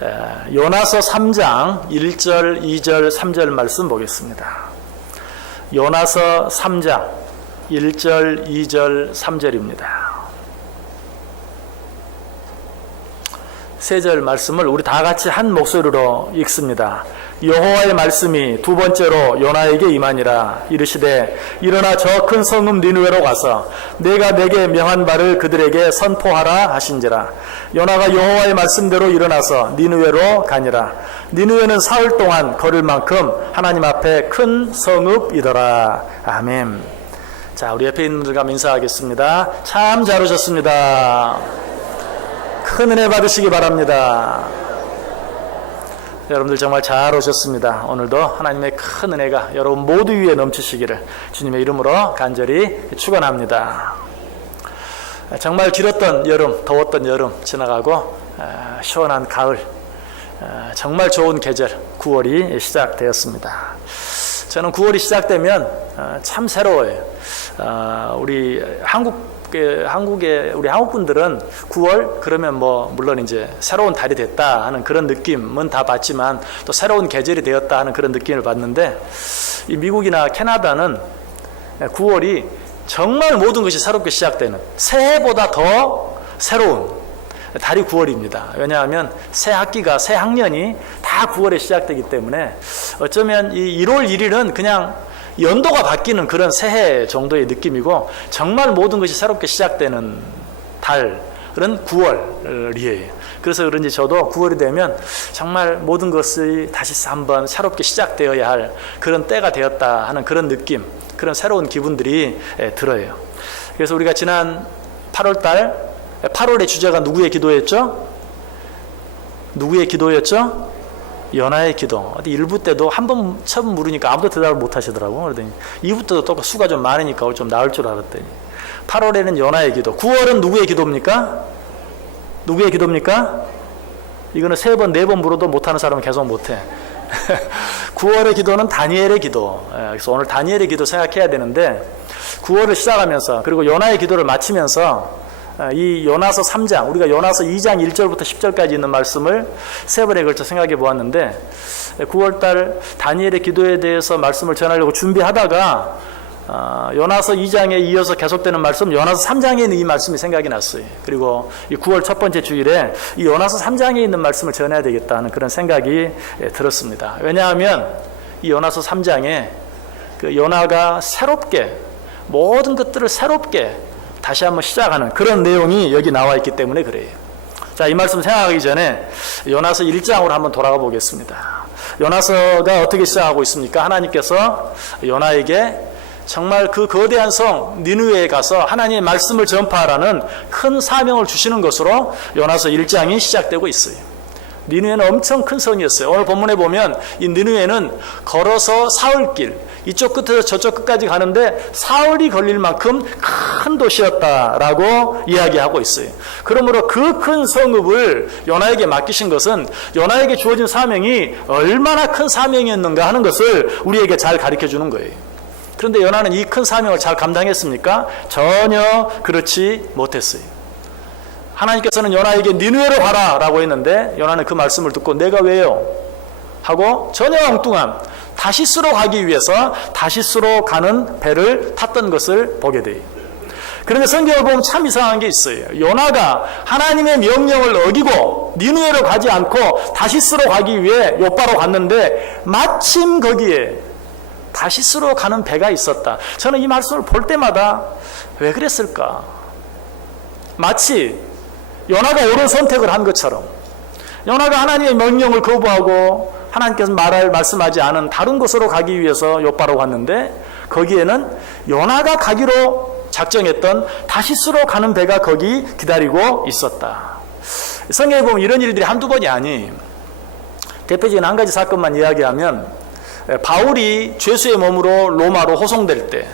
요나서 3장 1절, 2절, 3절 말씀 보겠습니다. 요나서 3장 1절, 2절, 3절입니다. 세 절 말씀을 우리 다 같이 한 목소리로 읽습니다. 여호와의 말씀이 두 번째로 요나에게 임하니라. 이르시되 일어나 저 큰 성읍 니느웨로 가서 내가 내게 명한 바를 그들에게 선포하라 하신지라. 요나가 여호와의 말씀대로 일어나서 니느웨로 가니라. 니느웨는 사흘 동안 걸을 만큼 하나님 앞에 큰 성읍이더라. 아멘. 자, 우리 옆에 있는 분들과 인사하겠습니다. 참 잘 오셨습니다. 큰 은혜 받으시기 바랍니다. 여러분들 정말 잘 오셨습니다. 오늘도 하나님의 큰 은혜가 여러분 모두 위에 넘치시기를 주님의 이름으로 간절히 축원합니다. 정말 길었던 여름, 더웠던 여름 지나가고 시원한 가을, 정말 좋은 계절 9월이 시작되었습니다. 저는 9월이 시작되면 참 새로워요. 우리 한국의 우리 한국분들은 9월 그러면 물론 이제 새로운 달이 됐다 하는 그런 느낌은 다 받지만 또 새로운 계절이 되었다 하는 그런 느낌을 받는데, 이 미국이나 캐나다는 9월이 정말 모든 것이 새롭게 시작되는, 새해보다 더 새로운 달이 9월입니다. 왜냐하면 새 학기가, 새 학년이 다 9월에 시작되기 때문에 어쩌면 이 1월 1일은 그냥 연도가 바뀌는 그런 새해 정도의 느낌이고, 정말 모든 것이 새롭게 시작되는 달은 9월이에요. 그래서 그런지 저도 9월이 되면 정말 모든 것이 다시 한번 새롭게 시작되어야 할 그런 때가 되었다 하는 그런 느낌, 그런 새로운 기분들이 들어요. 그래서 우리가 지난 8월달, 8월의 주제가 누구의 기도였죠? 누구의 기도였죠? 연하의 기도. 어디 1부 때도 한 번 처음 물으니까 아무도 대답을 못 하시더라고. 그러더니 2부 때도 또 수가 좀 많으니까 좀 나을 줄 알았더니 8월에는 연하의 기도. 9월은 누구의 기도입니까? 누구의 기도입니까? 이거는 3번, 4번 물어도 못하는 사람은 계속 못해. 9월의 기도는 다니엘의 기도. 그래서 오늘 다니엘의 기도 생각해야 되는데, 9월을 시작하면서 그리고 연하의 기도를 마치면서 이 요나서 3장, 우리가 요나서 2장 1절부터 10절까지 있는 말씀을 3번에 걸쳐 생각해 보았는데, 9월달 다니엘의 기도에 대해서 말씀을 전하려고 준비하다가 요나서 2장에 이어서 계속되는 말씀, 요나서 3장에 있는 이 말씀이 생각이 났어요. 그리고 이 9월 첫 번째 주일에 이 요나서 3장에 있는 말씀을 전해야 되겠다는 그런 생각이 들었습니다. 왜냐하면 이 요나서 3장에 그 요나가 새롭게, 모든 것들을 새롭게 다시 한번 시작하는 그런 내용이 여기 나와 있기 때문에 그래요. 자, 이 말씀 생각하기 전에 요나서 1장으로 한번 돌아가 보겠습니다. 요나서가 어떻게 시작하고 있습니까? 하나님께서 요나에게 정말 그 거대한 성 니느웨에 가서 하나님의 말씀을 전파하라는 큰 사명을 주시는 것으로 요나서 1장이 시작되고 있어요. 니느웨는 엄청 큰 성이었어요. 오늘 본문에 보면 이 니느웨는 걸어서 사흘길, 이쪽 끝에서 저쪽 끝까지 가는데 사흘이 걸릴 만큼 큰 도시였다라고 이야기하고 있어요. 그러므로 그 큰 성읍을 요나에게 맡기신 것은 요나에게 주어진 사명이 얼마나 큰 사명이었는가 하는 것을 우리에게 잘 가르쳐 주는 거예요. 그런데 요나는 이 큰 사명을 잘 감당했습니까? 전혀 그렇지 못했어요. 하나님께서는 요나에게 니느웨로 가라 라고 했는데, 요나는 그 말씀을 듣고 내가 왜요? 하고 전혀 엉뚱한 다시스로 가기 위해서 다시스로 가는 배를 탔던 것을 보게 돼요. 그런데 성경을 보면 참 이상한 게 있어요. 요나가 하나님의 명령을 어기고 니느웨로 가지 않고 다시스로 가기 위해 요바로 갔는데, 마침 거기에 다시스로 가는 배가 있었다. 저는 이 말씀을 볼 때마다 왜 그랬을까? 마치 요나가 옳은 선택을 한 것처럼, 요나가 하나님의 명령을 거부하고 하나님께서 말씀하지 않은 다른 곳으로 가기 위해서 요바로 갔는데, 거기에는 요나가 가기로 작정했던 다시스로 가는 배가 거기 기다리고 있었다. 성경에 보면 이런 일들이 한두 번이 아니에요. 대표적인 한 가지 사건만 이야기하면, 바울이 죄수의 몸으로 로마로 호송될 때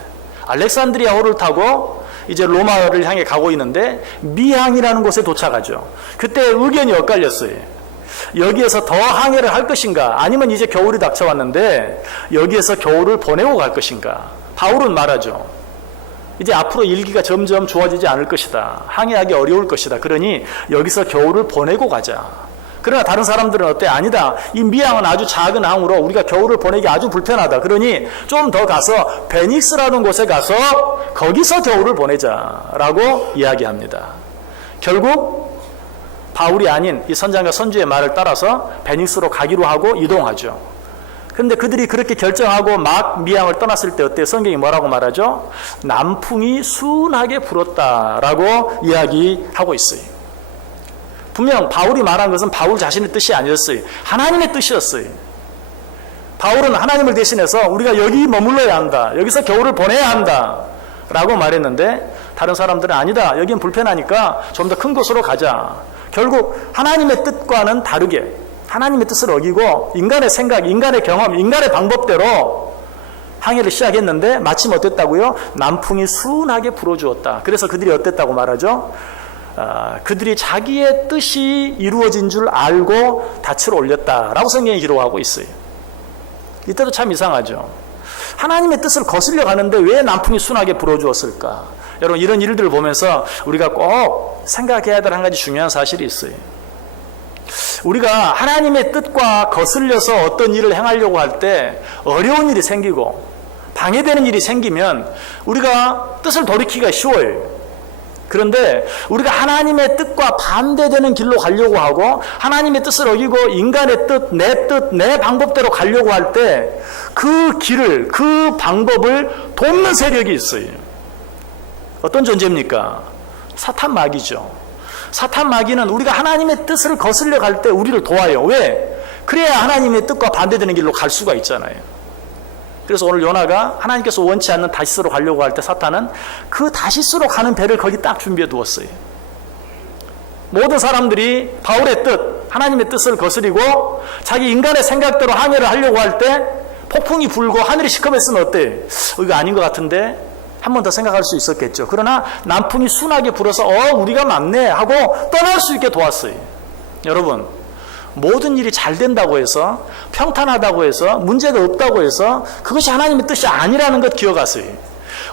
알렉산드리아호를 타고 이제 로마를 향해 가고 있는데 미항이라는 곳에 도착하죠. 그때 의견이 엇갈렸어요. 여기에서 더 항해를 할 것인가, 아니면 이제 겨울이 닥쳐왔는데 여기에서 겨울을 보내고 갈 것인가. 바울은 말하죠. 이제 앞으로 일기가 점점 좋아지지 않을 것이다. 항해하기 어려울 것이다. 그러니 여기서 겨울을 보내고 가자. 그러나 다른 사람들은 어때? 아니다. 이 미항은 아주 작은 항으로 우리가 겨울을 보내기 아주 불편하다. 그러니 좀 더 가서 베닉스라는 곳에 가서 거기서 겨울을 보내자라고 이야기합니다. 결국 바울이 아닌 이 선장과 선주의 말을 따라서 베닉스로 가기로 하고 이동하죠. 그런데 그들이 그렇게 결정하고 막 미항을 떠났을 때 어때요? 성경이 뭐라고 말하죠? 남풍이 순하게 불었다라고 이야기하고 있어요. 분명 바울이 말한 것은 바울 자신의 뜻이 아니었어요. 하나님의 뜻이었어요. 바울은 하나님을 대신해서 우리가 여기 머물러야 한다. 여기서 겨울을 보내야 한다. 라고 말했는데 다른 사람들은 아니다. 여긴 불편하니까 좀 더 큰 곳으로 가자. 결국 하나님의 뜻과는 다르게 하나님의 뜻을 어기고 인간의 생각, 인간의 경험, 인간의 방법대로 항해를 시작했는데 마침 어땠다고요? 남풍이 순하게 불어주었다. 그래서 그들이 어땠다고 말하죠? 그들이 자기의 뜻이 이루어진 줄 알고 닻을 올렸다라고 성경이 기록하고 있어요. 이때도 참 이상하죠. 하나님의 뜻을 거슬려 가는데 왜 남풍이 순하게 불어주었을까? 여러분 이런 일들을 보면서 우리가 꼭 생각해야 될 한 가지 중요한 사실이 있어요. 우리가 하나님의 뜻과 거슬려서 어떤 일을 행하려고 할 때 어려운 일이 생기고 방해되는 일이 생기면 우리가 뜻을 돌이키기가 쉬워요. 그런데 우리가 하나님의 뜻과 반대되는 길로 가려고 하고 하나님의 뜻을 어기고 인간의 뜻, 내 방법대로 가려고 할 때 그 길을, 그 방법을 돕는 세력이 있어요. 어떤 존재입니까? 사탄 마귀죠. 사탄 마귀는 우리가 하나님의 뜻을 거슬려 갈 때 우리를 도와요. 왜? 그래야 하나님의 뜻과 반대되는 길로 갈 수가 있잖아요. 그래서 오늘 요나가 하나님께서 원치 않는 다시스로 가려고 할 때 사탄은 그 다시스로 가는 배를 거기 딱 준비해 두었어요. 모든 사람들이 바울의 뜻, 하나님의 뜻을 거스리고 자기 인간의 생각대로 항해를 하려고 할 때 폭풍이 불고 하늘이 시커맸으면 어때? 이거 아닌 것 같은데 한 번 더 생각할 수 있었겠죠. 그러나 남풍이 순하게 불어서 우리가 맞네 하고 떠날 수 있게 도왔어요. 여러분 모든 일이 잘 된다고 해서 평탄하다고 해서 문제가 없다고 해서 그것이 하나님의 뜻이 아니라는 것 기억하세요.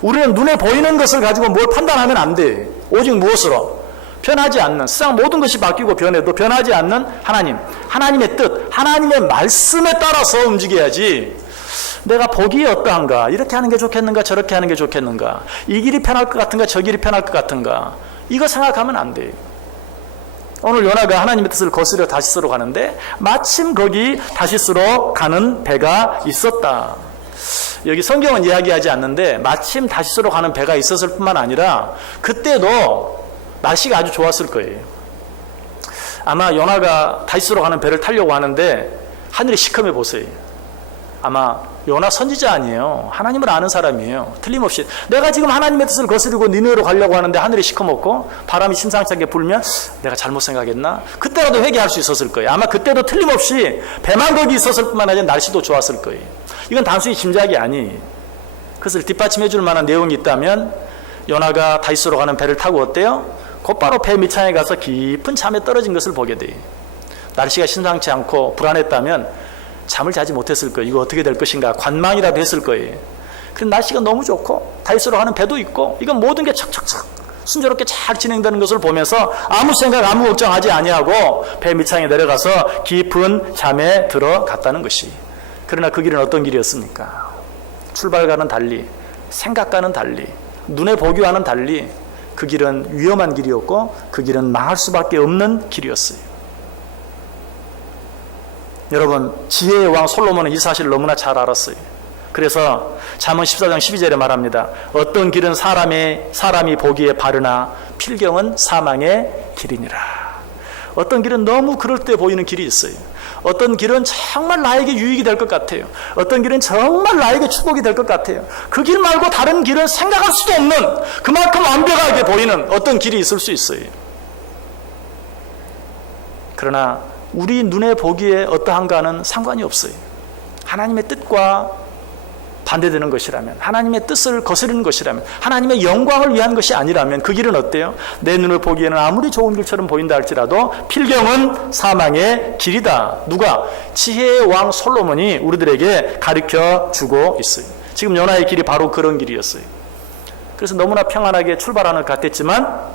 우리는 눈에 보이는 것을 가지고 뭘 판단하면 안 돼. 오직 무엇으로? 변하지 않는, 세상 모든 것이 바뀌고 변해도 변하지 않는 하나님, 하나님의 뜻, 하나님의 말씀에 따라서 움직여야지. 내가 보기에 어떠한가? 이렇게 하는 게 좋겠는가? 저렇게 하는 게 좋겠는가? 이 길이 편할 것 같은가? 저 길이 편할 것 같은가? 이거 생각하면 안 돼요. 오늘 요나가 하나님의 뜻을 거스려 다시스로 가는데 마침 거기 다시스로 가는 배가 있었다. 여기 성경은 이야기하지 않는데 마침 다시스로 가는 배가 있었을 뿐만 아니라 그때도 날씨가 아주 좋았을 거예요. 아마 요나가 다시스로 가는 배를 타려고 하는데 하늘이 시커매 보세요. 아마 요나 선지자 아니에요. 하나님을 아는 사람이에요. 틀림없이 내가 지금 하나님의 뜻을 거스르고 니느웨로 가려고 하는데 하늘이 시커멓고 바람이 심상치 않게 불면 내가 잘못 생각했나? 그때라도 회개할 수 있었을 거예요. 아마 그때도 틀림없이 배만 거기 있었을 뿐만 아니라 날씨도 좋았을 거예요. 이건 단순히 짐작이 아니에요. 그것을 뒷받침해 줄 만한 내용이 있다면 요나가 다시스로 가는 배를 타고 어때요? 곧바로 배 밑창에 가서 깊은 잠에 떨어진 것을 보게 돼요. 날씨가 심상치 않고 불안했다면 잠을 자지 못했을 거예요. 이거 어떻게 될 것인가 관망이라도 했을 거예요. 그런데 날씨가 너무 좋고 다시스로 가는 배도 있고 이건 모든 게 척척척 순조롭게 잘 진행되는 것을 보면서 아무 생각 아무 걱정하지 아니하고 배 밑창에 내려가서 깊은 잠에 들어갔다는 것이. 그러나 그 길은 어떤 길이었습니까? 출발과는 달리 생각과는 달리 눈에 보기와는 달리 그 길은 위험한 길이었고 그 길은 망할 수밖에 없는 길이었어요. 여러분 지혜의 왕 솔로몬은 이 사실을 너무나 잘 알았어요. 그래서 잠언 14장 12절에 말합니다. 어떤 길은 사람이 보기에 바르나 필경은 사망의 길이니라. 어떤 길은 너무 그럴 때 보이는 길이 있어요. 어떤 길은 정말 나에게 유익이 될 것 같아요. 어떤 길은 정말 나에게 축복이 될 것 같아요. 그 길 말고 다른 길은 생각할 수도 없는 그만큼 완벽하게 보이는 어떤 길이 있을 수 있어요. 그러나 우리 눈에 보기에 어떠한가는 상관이 없어요. 하나님의 뜻과 반대되는 것이라면, 하나님의 뜻을 거스르는 것이라면, 하나님의 영광을 위한 것이 아니라면 그 길은 어때요? 내 눈을 보기에는 아무리 좋은 길처럼 보인다 할지라도 필경은 사망의 길이다. 누가? 지혜의 왕 솔로몬이 우리들에게 가르쳐 주고 있어요. 지금 요나의 길이 바로 그런 길이었어요. 그래서 너무나 평안하게 출발하는 것 같았지만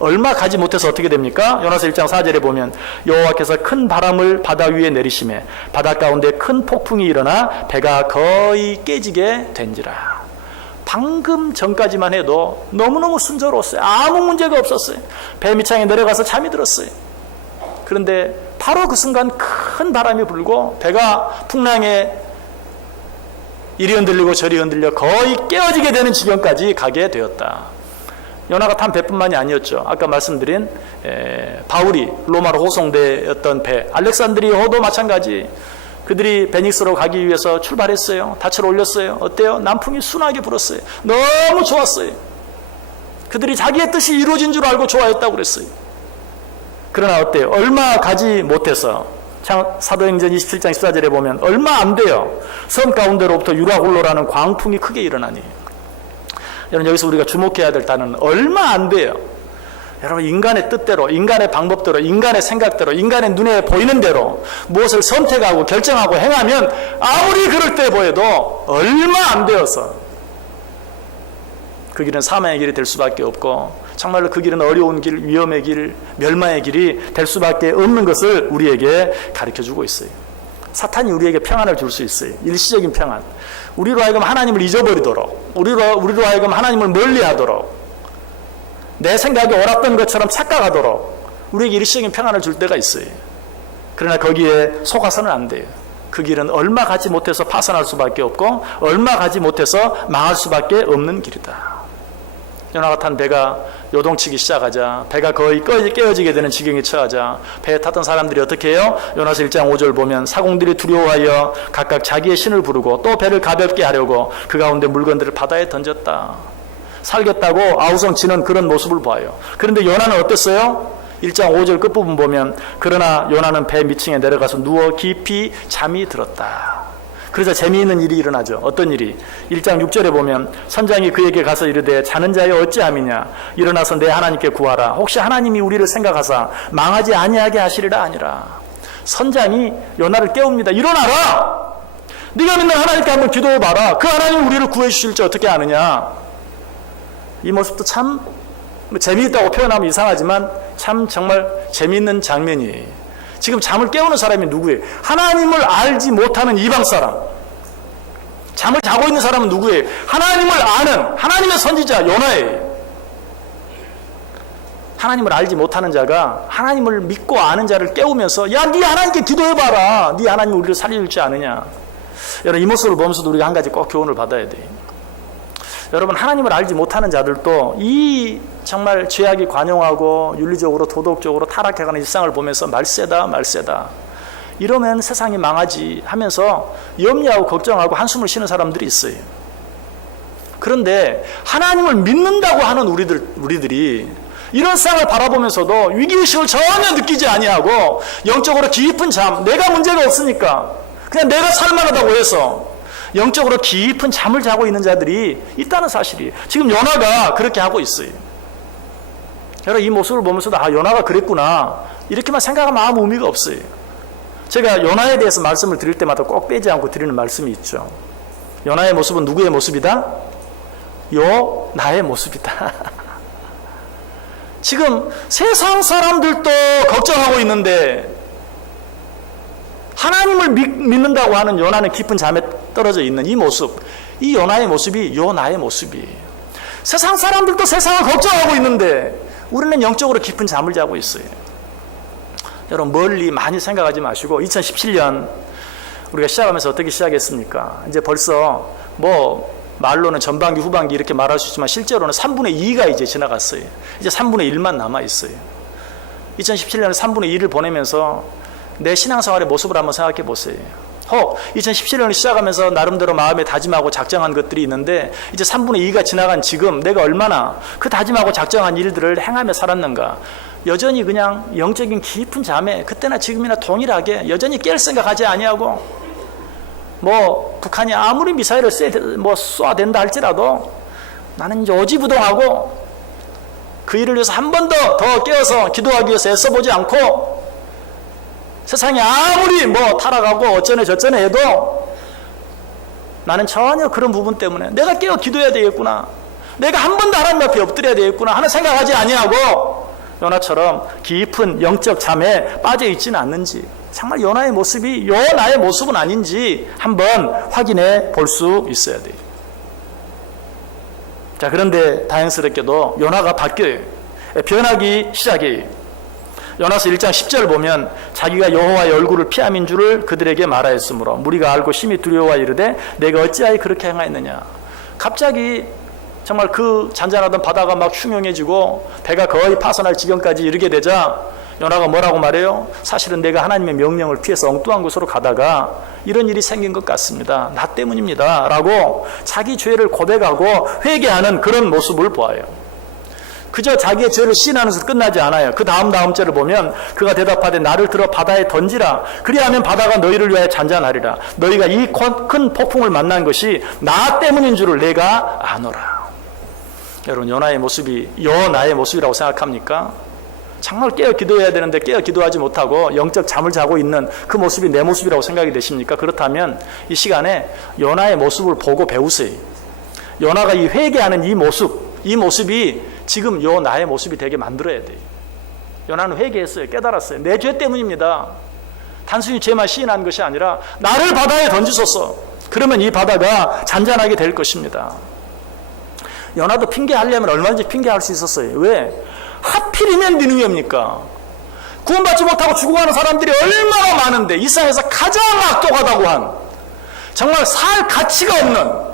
얼마 가지 못해서 어떻게 됩니까? 요나서 1장 4절에 보면 여호와께서 큰 바람을 바다 위에 내리시매 바다 가운데 큰 폭풍이 일어나 배가 거의 깨지게 된지라. 방금 전까지만 해도 너무너무 순조로웠어요. 아무 문제가 없었어요. 배 밑창에 내려가서 잠이 들었어요. 그런데 바로 그 순간 큰 바람이 불고 배가 풍랑에 이리 흔들리고 저리 흔들려 거의 깨어지게 되는 지경까지 가게 되었다. 요나가 탄 배뿐만이 아니었죠. 아까 말씀드린 바울이 로마로 호송되었던 배, 알렉산드리아호도 마찬가지. 그들이 베닉스로 가기 위해서 출발했어요. 닻을 올렸어요. 어때요? 남풍이 순하게 불었어요. 너무 좋았어요. 그들이 자기의 뜻이 이루어진 줄 알고 좋아했다고 그랬어요. 그러나 어때요? 얼마 가지 못해서 사도행전 27장 14절에 보면 얼마 안 돼요. 섬 가운데로부터 유라굴로라는 광풍이 크게 일어나니. 여러분, 여기서 우리가 주목해야 될 단어는 얼마 안 돼요. 여러분, 인간의 뜻대로, 인간의 방법대로, 인간의 생각대로, 인간의 눈에 보이는 대로 무엇을 선택하고 결정하고 행하면 아무리 그럴 때 보여도 얼마 안 되어서 그 길은 사망의 길이 될 수밖에 없고, 정말로 그 길은 어려운 길, 위험의 길, 멸망의 길이 될 수밖에 없는 것을 우리에게 가르쳐주고 있어요. 사탄이 우리에게 평안을 줄 수 있어요. 일시적인 평안. 우리로 하여금 하나님을 잊어버리도록, 우리로 하여금 하나님을 멀리하도록, 내 생각이 옳았던 것처럼 착각하도록 우리에게 일시적인 평안을 줄 때가 있어요. 그러나 거기에 속아서는 안 돼요. 그 길은 얼마 가지 못해서 파산할 수밖에 없고 얼마 가지 못해서 망할 수밖에 없는 길이다. 요나가 탄 배가 요동치기 시작하자, 배가 거의 깨어지게 되는 지경에 처하자 배에 탔던 사람들이 어떻게 해요? 요나서 1장 5절 보면 사공들이 두려워하여 각각 자기의 신을 부르고 또 배를 가볍게 하려고 그 가운데 물건들을 바다에 던졌다. 살겠다고 아우성치는 그런 모습을 봐요. 그런데 요나는 어땠어요? 1장 5절 끝부분 보면 그러나 요나는 배 밑층에 내려가서 누워 깊이 잠이 들었다. 그래서 재미있는 일이 일어나죠. 어떤 일이? 1장 6절에 보면 선장이 그에게 가서 이르되 자는 자여 어찌함이냐, 일어나서 내 하나님께 구하라. 혹시 하나님이 우리를 생각하사 망하지 아니하게 하시리라 아니라. 선장이 요나를 깨웁니다. 일어나라. 네가 믿는 하나님께 한번 기도해봐라. 그 하나님이 우리를 구해 주실지 어떻게 아느냐. 이 모습도 참 재미있다고 표현하면 이상하지만 참 정말 재미있는 장면이에요. 지금 잠을 깨우는 사람이 누구예요? 하나님을 알지 못하는 이방 사람. 잠을 자고 있는 사람은 누구예요? 하나님을 아는 하나님의 선지자 요나예요. 하나님을 알지 못하는 자가 하나님을 믿고 아는 자를 깨우면서 야, 네 하나님께 기도해봐라. 네 하나님이 우리를 살려줄지 않으냐. 여러분, 이 모습을 보면서도 우리가 한 가지 꼭 교훈을 받아야 돼요. 여러분, 하나님을 알지 못하는 자들도 이 정말 죄악이 관용하고 윤리적으로 도덕적으로 타락해가는 일상을 보면서 말세다 이러면 세상이 망하지 하면서 염려하고 걱정하고 한숨을 쉬는 사람들이 있어요. 그런데 하나님을 믿는다고 하는 우리들이 이런 세상을 바라보면서도 위기의식을 전혀 느끼지 아니하고 영적으로 깊은 잠, 내가 문제가 없으니까 그냥 내가 살만하다고 해서 영적으로 깊은 잠을 자고 있는 자들이 있다는 사실이 지금 요나가 그렇게 하고 있어요. 여러분, 이 모습을 보면서도 요나가 그랬구나 이렇게만 생각하면 아무 의미가 없어요. 제가 요나에 대해서 말씀을 드릴 때마다 꼭 빼지 않고 드리는 말씀이 있죠. 요나의 모습은 누구의 모습이다? 요나의 모습이다. 지금 세상 사람들도 걱정하고 있는데 하나님을 믿는다고 하는 요나는 깊은 잠에 떨어져 있는 이 모습, 이 요나의 모습이 요나의 모습이에요. 세상 사람들도 세상을 걱정하고 있는데 우리는 영적으로 깊은 잠을 자고 있어요. 여러분, 멀리 많이 생각하지 마시고 2017년 우리가 시작하면서 어떻게 시작했습니까? 이제 벌써 말로는 전반기 후반기 이렇게 말할 수 있지만 실제로는 3분의 2가 이제 지나갔어요. 이제 3분의 1만 남아 있어요. 2017년에 3분의 2를 보내면서 내 신앙생활의 모습을 한번 생각해 보세요. 혹 2017년을 시작하면서 나름대로 마음에 다짐하고 작정한 것들이 있는데 이제 3분의 2가 지나간 지금 내가 얼마나 그 다짐하고 작정한 일들을 행하며 살았는가. 여전히 그냥 영적인 깊은 잠에 그때나 지금이나 동일하게 여전히 깰 생각하지 아니하고 북한이 아무리 미사일을 쏴댄다 할지라도 나는 이제 오지부동하고 그 일을 위해서 한 번 더 깨어서 기도하기 위해서 애써보지 않고 세상이 아무리 타락하고 어쩌네 저쩌네 해도 나는 전혀 그런 부분 때문에 내가 깨어 기도해야 되겠구나, 내가 한 번 더 하나님 앞에 엎드려야 되겠구나 하는 생각하지 아니하고 요나처럼 깊은 영적 잠에 빠져 있지는 않는지, 정말 요나의 모습이 요나의 모습은 아닌지 한번 확인해 볼 수 있어야 돼요. 자, 그런데 다행스럽게도 요나가 바뀌어요. 변하기 시작해요. 요나서 1장 10절 보면 자기가 여호와의 얼굴을 피함인 줄을 그들에게 말하였으므로 무리가 알고 심히 두려워하 이르되 내가 어찌하여 그렇게 행하였느냐. 갑자기 정말 그 잔잔하던 바다가 막 흉흉해지고 배가 거의 파손할 지경까지 이르게 되자 요나가 뭐라고 말해요? 사실은 내가 하나님의 명령을 피해서 엉뚱한 곳으로 가다가 이런 일이 생긴 것 같습니다. 나 때문입니다. 라고 자기 죄를 고백하고 회개하는 그런 모습을 보아요. 그저 자기의 죄를 시인하는 것으로 끝나지 않아요. 그 다음 절을 보면 그가 대답하되 나를 들어 바다에 던지라. 그리하면 바다가 너희를 위하여 잔잔하리라. 너희가 이 큰 폭풍을 만난 것이 나 때문인 줄을 내가 아노라. 여러분, 요나의 모습이 요나의 모습이라고 생각합니까? 정말 깨어 기도해야 되는데 깨어 기도하지 못하고 영적 잠을 자고 있는 그 모습이 내 모습이라고 생각이 되십니까? 그렇다면 이 시간에 요나의 모습을 보고 배우세요. 요나가 이 회개하는 이 모습이 지금 요나의 모습이 되게 만들어야 돼요. 요나는 회개했어요. 깨달았어요. 내 죄 때문입니다. 단순히 죄만 시인한 것이 아니라 나를 바다에 던지소서. 그러면 이 바다가 잔잔하게 될 것입니다. 요나도 핑계하려면 얼마든지 핑계할 수 있었어요. 왜? 하필이면 니느웨입니까? 구원받지 못하고 죽어가는 사람들이 얼마나 많은데 이 세상에서 가장 악독하다고 한, 정말 살 가치가 없는,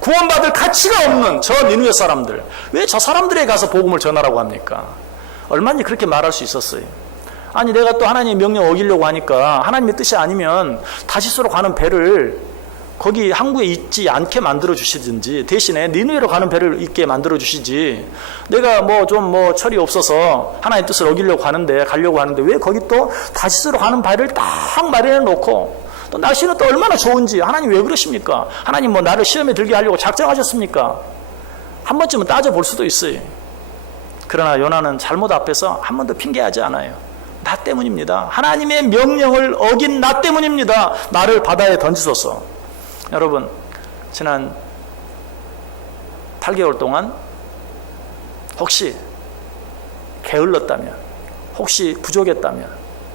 구원받을 가치가 없는 저 니느웨 사람들, 왜 저 사람들에 가서 복음을 전하라고 합니까? 얼마든지 그렇게 말할 수 있었어요. 아니, 내가 또 하나님의 명령 어기려고 하니까 하나님의 뜻이 아니면 다시스로 가는 배를 거기 항구에 있지 않게 만들어 주시든지 대신에 니느웨로 가는 배를 있게 만들어 주시지, 내가 좀 철이 없어서 하나님의 뜻을 어기려고 가려고 하는데 왜 거기 또 다시스로 가는 배를 딱 마련해 놓고, 또 날씨는 또 얼마나 좋은지, 하나님 왜 그러십니까? 하나님 나를 시험에 들게 하려고 작정하셨습니까? 한 번쯤은 따져볼 수도 있어요. 그러나 요나는 잘못 앞에서 한 번도 핑계하지 않아요. 나 때문입니다. 하나님의 명령을 어긴 나 때문입니다. 나를 바다에 던지소서. 여러분, 지난 8개월 동안 혹시 게을렀다면, 혹시 부족했다면,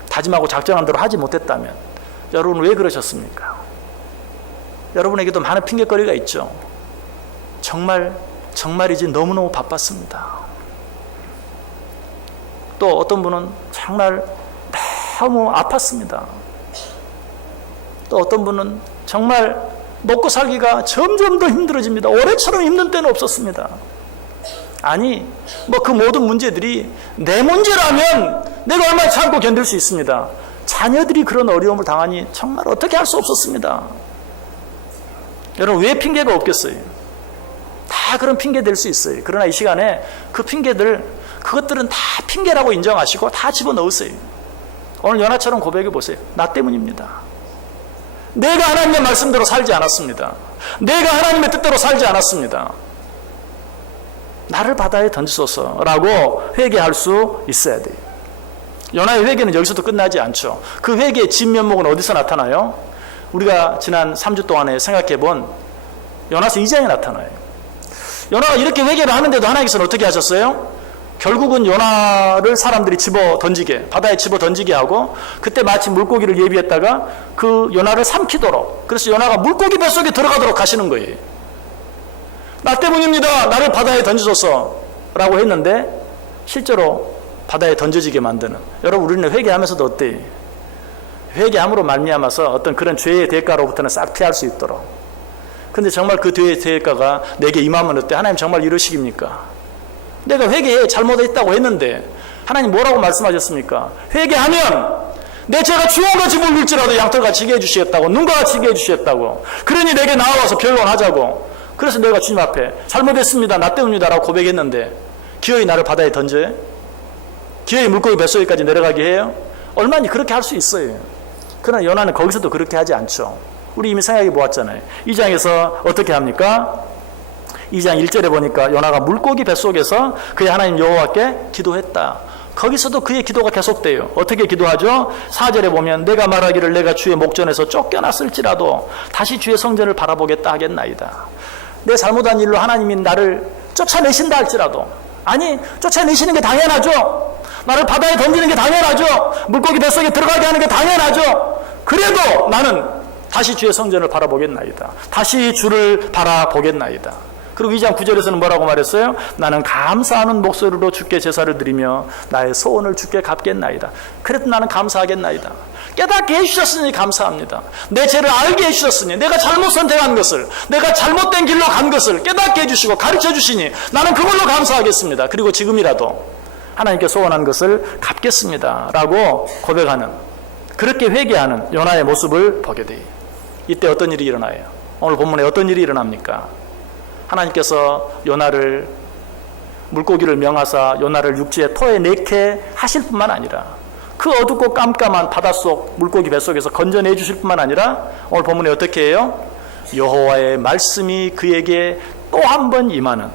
다짐하고 작정한 대로 하지 못했다면 여러분 왜 그러셨습니까? 여러분에게도 많은 핑계거리가 있죠. 정말이지 너무너무 바빴습니다. 또 어떤 분은 정말 너무 아팠습니다. 또 어떤 분은 정말 먹고 살기가 점점 더 힘들어집니다. 올해처럼 힘든 때는 없었습니다. 아니, 그 모든 문제들이 내 문제라면 내가 얼마나 참고 견딜 수 있습니다. 자녀들이 그런 어려움을 당하니 정말 어떻게 할 수 없었습니다. 여러분, 왜 핑계가 없겠어요? 다 그런 핑계 될 수 있어요. 그러나 이 시간에 그 그것들은 다 핑계라고 인정하시고 다 집어넣으세요. 오늘 요나처럼 고백해 보세요. 나 때문입니다. 내가 하나님의 말씀대로 살지 않았습니다. 내가 하나님의 뜻대로 살지 않았습니다. 나를 바다에 던지소서라고 회개할 수 있어야 돼요. 요나의 회개는 여기서도 끝나지 않죠. 그 회개의 진면목은 어디서 나타나요? 우리가 지난 3주 동안에 생각해 본 요나서 2장에 나타나요. 요나가 이렇게 회개를 하는데도 하나님께서는 어떻게 하셨어요? 결국은 요나를 사람들이 바다에 집어 던지게 하고, 그때 마치 물고기를 예비했다가 그 요나를 삼키도록, 그래서 요나가 물고기 뱃속에 들어가도록 하시는 거예요. 나 때문입니다. 나를 바다에 던지소서 라고 했는데 실제로 바다에 던져지게 만드는, 여러분, 우리는 회개하면서도 어때요? 회개함으로 말미암아서 어떤 그런 죄의 대가로부터는 싹 피할 수 있도록. 근데 정말 그 죄의 대가가 내게 임하면 어때? 하나님 정말 이러시깁니까? 내가 회개해 잘못했다고 했는데 하나님 뭐라고 말씀하셨습니까? 회개하면 내 죄가 주홍같이 물릴지라도 양털같이 지게 해주시겠다고, 눈과 같이 지게 해주시겠다고. 그러니 내게 나와서 변론하자고. 그래서 내가 주님 앞에 잘못했습니다, 나 때문입니다 라고 고백했는데 기어이 나를 바다에 던져요? 기어이 물고기 뱃속에까지 내려가게 해요? 얼마나 그렇게 할 수 있어요. 그러나 요나는 거기서도 그렇게 하지 않죠. 우리 이미 생각해 보았잖아요. 2장에서 어떻게 합니까? 2장 1절에 보니까 요나가 물고기 뱃속에서 그의 하나님 여호와께 기도했다. 거기서도 그의 기도가 계속돼요. 어떻게 기도하죠? 4절에 보면 내가 말하기를 내가 주의 목전에서 쫓겨났을지라도 다시 주의 성전을 바라보겠다 하겠나이다. 내 잘못한 일로 하나님이 나를 쫓아내신다 할지라도 아니, 쫓아내시는 게 당연하죠. 나를 바다에 던지는 게 당연하죠. 물고기 뱃속에 들어가게 하는 게 당연하죠. 그래도 나는 다시 주의 성전을 바라보겠나이다. 다시 주를 바라보겠나이다. 그리고 2장 9절에서는 뭐라고 말했어요? 나는 감사하는 목소리로 주께 제사를 드리며 나의 소원을 주께 갚겠나이다. 그래도 나는 감사하겠나이다. 깨닫게 해주셨으니 감사합니다. 내 죄를 알게 해주셨으니, 내가 잘못 선택한 것을, 내가 잘못된 길로 간 것을 깨닫게 해주시고 가르쳐 주시니 나는 그걸로 감사하겠습니다. 그리고 지금이라도 하나님께 소원한 것을 갚겠습니다 라고 고백하는, 그렇게 회개하는 요나의 모습을 보게 돼요. 이때 어떤 일이 일어나요? 오늘 본문에 어떤 일이 일어납니까? 하나님께서 요나를, 물고기를 명하사 요나를 육지에 토해내게 하실 뿐만 아니라 그 어둡고 깜깜한 바닷속 물고기 뱃속에서 건져내 주실 뿐만 아니라 오늘 본문에 어떻게 해요? 여호와의 말씀이 그에게 또 한 번 임하는,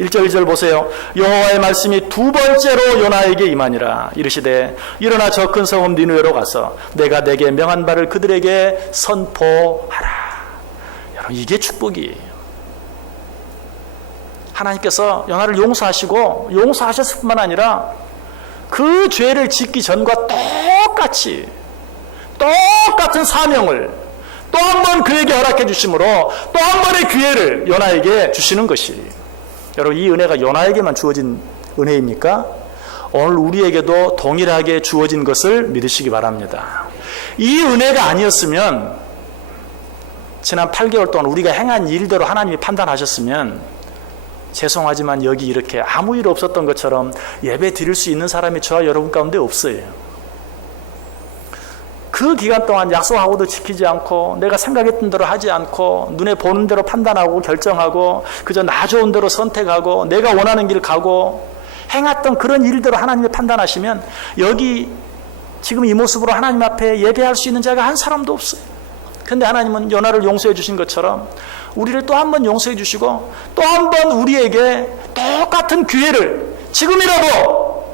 1절 2절 보세요. 여호와의 말씀이 두 번째로 요나에게 임하니라. 이르시되 일어나 저 큰 성읍 니느웨로 가서 내가 내게 명한 바를 그들에게 선포하라. 여러분, 이게 축복이에요. 하나님께서 요나를 용서하시고 용서하셨을 뿐만 아니라 그 죄를 짓기 전과 똑같은 사명을 또 한 번 그에게 허락해 주심으로 또 한 번의 기회를 요나에게 주시는 것이, 여러분, 이 은혜가 요나에게만 주어진 은혜입니까? 오늘 우리에게도 동일하게 주어진 것을 믿으시기 바랍니다. 이 은혜가 아니었으면, 지난 8개월 동안 우리가 행한 일대로 하나님이 판단하셨으면 죄송하지만 여기 이렇게 아무 일 없었던 것처럼 예배 드릴 수 있는 사람이 저와 여러분 가운데 없어요. 그 기간 동안 약속하고도 지키지 않고, 내가 생각했던 대로 하지 않고, 눈에 보는 대로 판단하고 결정하고, 그저 나 좋은 대로 선택하고, 내가 원하는 길 가고 행했던 그런 일대로 하나님이 판단하시면 여기 지금 이 모습으로 하나님 앞에 예배할 수 있는 자가 한 사람도 없어요. 그런데 하나님은 요나를 용서해 주신 것처럼 우리를 또 한 번 용서해 주시고 또 한 번 우리에게 똑같은 기회를, 지금이라도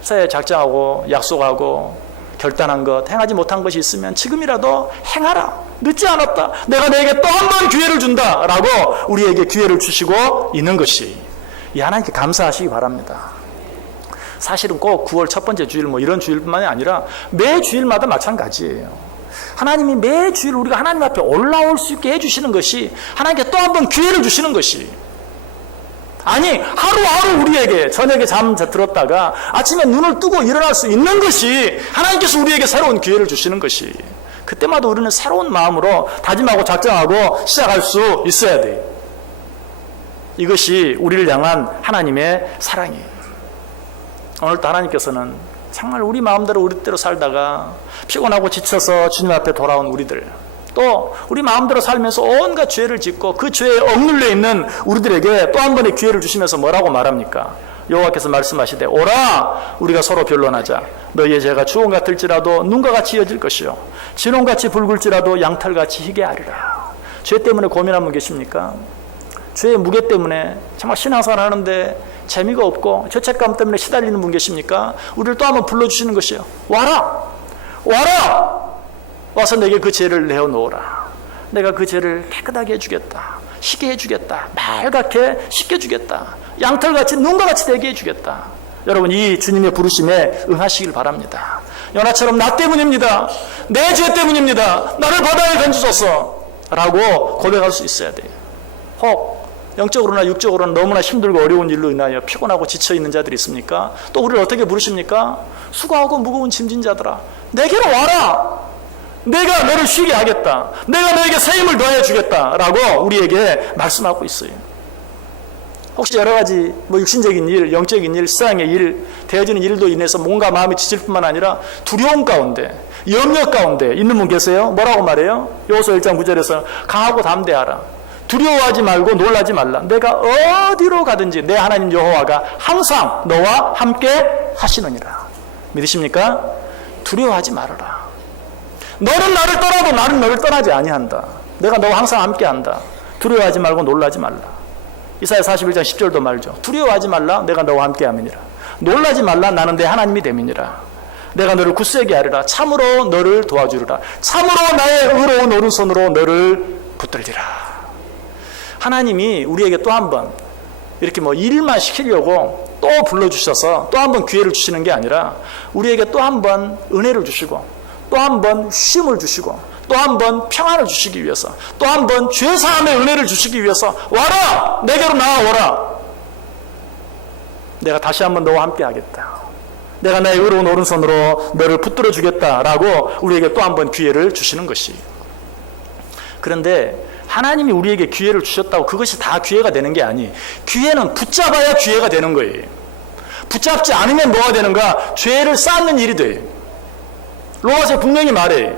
새해 작정하고 약속하고 결단한 것, 행하지 못한 것이 있으면 지금이라도 행하라. 늦지 않았다. 내가 너에게 또 한 번 기회를 준다 라고 우리에게 기회를 주시고 있는 것이, 이 하나님께 감사하시기 바랍니다. 사실은 꼭 9월 첫 번째 주일 이런 주일뿐만이 아니라 매 주일마다 마찬가지예요. 하나님이 매 주일 우리가 하나님 앞에 올라올 수 있게 해주시는 것이, 하나님께 또 한 번 기회를 주시는 것이, 아니 하루하루 우리에게 저녁에 잠 들었다가 아침에 눈을 뜨고 일어날 수 있는 것이 하나님께서 우리에게 새로운 기회를 주시는 것이, 그때마다 우리는 새로운 마음으로 다짐하고 작정하고 시작할 수 있어야 돼요. 이것이 우리를 향한 하나님의 사랑이에요. 오늘도 하나님께서는 정말 우리 마음대로 우리 때로 살다가 피곤하고 지쳐서 주님 앞에 돌아온 우리들, 또 우리 마음대로 살면서 온갖 죄를 짓고 그 죄에 억눌려 있는 우리들에게 또 한 번의 기회를 주시면서 뭐라고 말합니까? 여호와께서 말씀하시되 오라 우리가 서로 변론하자. 너희의 죄가 주홍 같을지라도 눈과 같이 이어질 것이요 진홍같이 붉을지라도 양털같이 희게 하리라. 죄 때문에 고민한 분 계십니까? 죄의 무게 때문에 정말 신앙생활 하는데 재미가 없고 죄책감 때문에 시달리는 분 계십니까? 우리를 또 한번 불러주시는 것이요. 와라! 와서 내게 그 죄를 내어놓으라. 내가 그 죄를 깨끗하게 해주겠다. 희게 해주겠다. 맑게 씻겨주겠다. 양털같이 눈과 같이 되게 해주겠다. 여러분, 이 주님의 부르심에 응하시길 바랍니다. 요나처럼 나 때문입니다. 내 죄 때문입니다. 나를 바다에 던지소서 라고 고백할 수 있어야 돼요. 혹 영적으로나 육적으로나 너무나 힘들고 어려운 일로 인하여 피곤하고 지쳐있는 자들이 있습니까? 또 우리를 어떻게 부르십니까? 수고하고 무거운 짐진 자들아, 내게로 와라. 내가 너를 쉬게 하겠다. 내가 너에게 새 힘을 더해 주겠다 라고 우리에게 말씀하고 있어요. 혹시 여러 가지 육신적인 일, 영적인 일, 세상의 일, 되어지는 일도 인해서 뭔가 마음이 지칠 뿐만 아니라 두려움 가운데, 염려 가운데 있는 분 계세요? 뭐라고 말해요? 요호수아 1장 9절에서 강하고 담대하라. 두려워하지 말고 놀라지 말라. 내가 어디로 가든지 내 하나님 여호와가 항상 너와 함께 하시느니라. 믿으십니까? 두려워하지 말아라. 너는 나를 떠나도 나는 너를 떠나지 아니한다. 내가 너와 항상 함께한다. 두려워하지 말고 놀라지 말라. 이사야 41장 10절도 말죠. 두려워하지 말라. 내가 너와 함께함이니라. 놀라지 말라. 나는 내 하나님이 됨이니라. 내가 너를 굳세게 하리라. 참으로 너를 도와주리라. 참으로 나의 의로운 오른손으로 너를 붙들리라. 하나님이 우리에게 또 한 번 이렇게 뭐 일만 시키려고 또 불러주셔서 또 한 번 기회를 주시는 게 아니라 우리에게 또 한 번 은혜를 주시고 또 한 번 쉼을 주시고 또 한 번 평안을 주시기 위해서 또 한 번 죄사함의 은혜를 주시기 위해서 와라! 내게로 나와오라! 내가 다시 한 번 너와 함께 하겠다. 내가 나의 의로운 오른손으로 너를 붙들어 주겠다라고 우리에게 또 한 번 기회를 주시는 것이. 그런데 하나님이 우리에게 기회를 주셨다고 그것이 다 기회가 되는 게 아니. 기회는 붙잡아야 기회가 되는 거예요. 붙잡지 않으면 뭐가 되는가? 죄를 쌓는 일이 돼. 로마서 분명히 말해.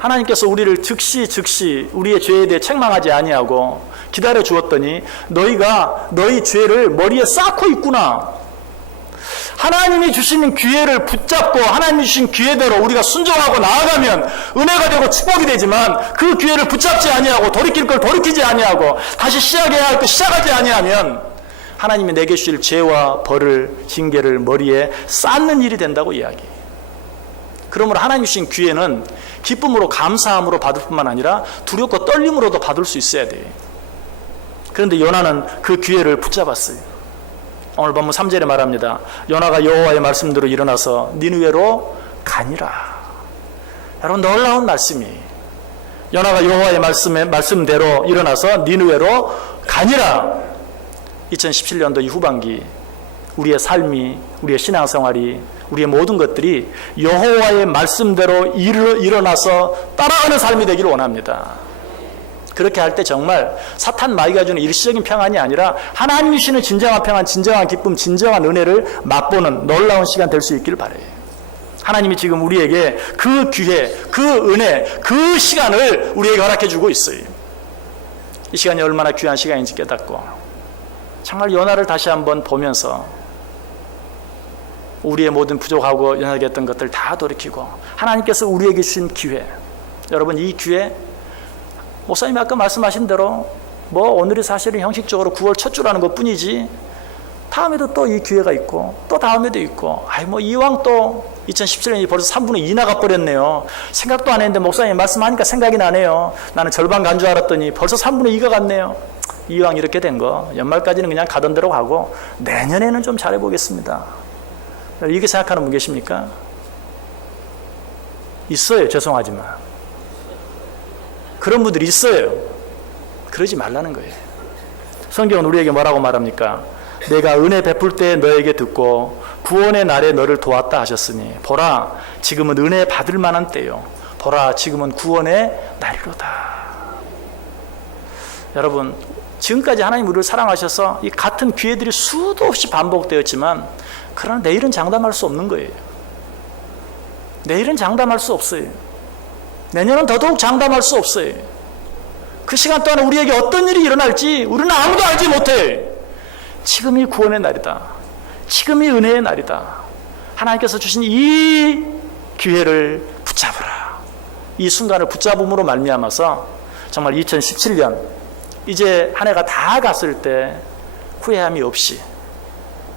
하나님께서 우리를 즉시 우리의 죄에 대해 책망하지 아니하고 기다려 주었더니 너희가 너희 죄를 머리에 쌓고 있구나. 하나님이 주시는 기회를 붙잡고 하나님이 주신 기회대로 우리가 순종하고 나아가면 은혜가 되고 축복이 되지만 그 기회를 붙잡지 아니하고 돌이킬 걸 돌이키지 아니하고 다시 시작해야 할 거 시작하지 아니하면 하나님이 내게 주실 죄와 벌을 징계를 머리에 쌓는 일이 된다고 이야기해요. 그러므로 하나님 주신 기회는 기쁨으로 감사함으로 받을 뿐만 아니라 두렵고 떨림으로도 받을 수 있어야 돼요. 그런데 요나는 그 기회를 붙잡았어요. 오늘 본문 3절에 말합니다. 요나가 여호와의 말씀대로 일어나서 니느웨로 가니라. 여러분 놀라운 말씀이 요나가 여호와의 말씀대로 일어나서 니느웨로 가니라. 2017년도 이 후반기 우리의 삶이 우리의 신앙생활이 우리의 모든 것들이 여호와의 말씀대로 일어나서 따라가는 삶이 되기를 원합니다. 그렇게 할 때 정말 사탄 마귀가 주는 일시적인 평안이 아니라 하나님이 주시는 진정한 평안, 진정한 기쁨, 진정한 은혜를 맛보는 놀라운 시간 될 수 있기를 바라요. 하나님이 지금 우리에게 그 기회, 그 은혜, 그 시간을 우리에게 허락해 주고 있어요. 이 시간이 얼마나 귀한 시간인지 깨닫고 정말 요나를 다시 한번 보면서 우리의 모든 부족하고 연약했던 것들 다 돌이키고 하나님께서 우리에게 주신 기회, 여러분 이 기회 목사님이 아까 말씀하신 대로 뭐 오늘이 사실은 형식적으로 9월 첫 주라는 것 뿐이지 다음에도 또 이 기회가 있고 또 다음에도 있고 뭐 이왕 또 2017년이 벌써 3분의 2 나가버렸네요. 생각도 안 했는데 목사님이 말씀하니까 생각이 나네요. 나는 절반 간 줄 알았더니 벌써 3분의 2가 갔네요. 이왕 이렇게 된 거 연말까지는 그냥 가던 대로 가고 내년에는 좀 잘해보겠습니다. 이렇게 생각하는 분 계십니까? 있어요. 죄송하지만 그런 분들이 있어요. 그러지 말라는 거예요. 성경은 우리에게 뭐라고 말합니까? 내가 은혜 베풀 때 너에게 듣고 구원의 날에 너를 도왔다 하셨으니 보라 지금은 은혜 받을 만한 때요 보라 지금은 구원의 날이로다. 여러분 지금까지 하나님 우리를 사랑하셔서 이 같은 기회들이 수도 없이 반복되었지만 그러나 내일은 장담할 수 없는 거예요. 내일은 장담할 수 없어요. 내년은 더더욱 장담할 수 없어요. 그 시간 동안 우리에게 어떤 일이 일어날지 우리는 아무도 알지 못해. 지금이 구원의 날이다. 지금이 은혜의 날이다. 하나님께서 주신 이 기회를 붙잡으라. 이 순간을 붙잡음으로 말미암아서 정말 2017년 이제 한 해가 다 갔을 때 후회함이 없이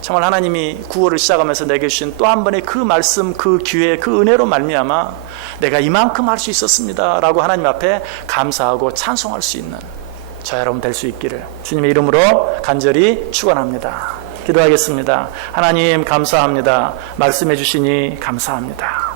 정말 하나님이 구호를 시작하면서 내게 주신 또 한 번의 그 말씀, 그 기회, 그 은혜로 말미암아 내가 이만큼 할 수 있었습니다 라고 하나님 앞에 감사하고 찬송할 수 있는 저 여러분 될 수 있기를 주님의 이름으로 간절히 축원합니다. 기도하겠습니다. 하나님 감사합니다. 말씀해 주시니 감사합니다.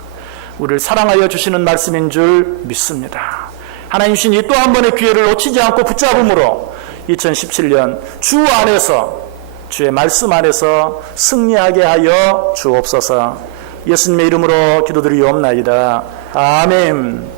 우리를 사랑하여 주시는 말씀인 줄 믿습니다. 하나님 주신 이 또 한 번의 기회를 놓치지 않고 붙잡음으로 2017년 주 안에서 주의 말씀 안에서 승리하게 하여 주옵소서. 예수님의 이름으로 기도드리옵나이다. 아멘.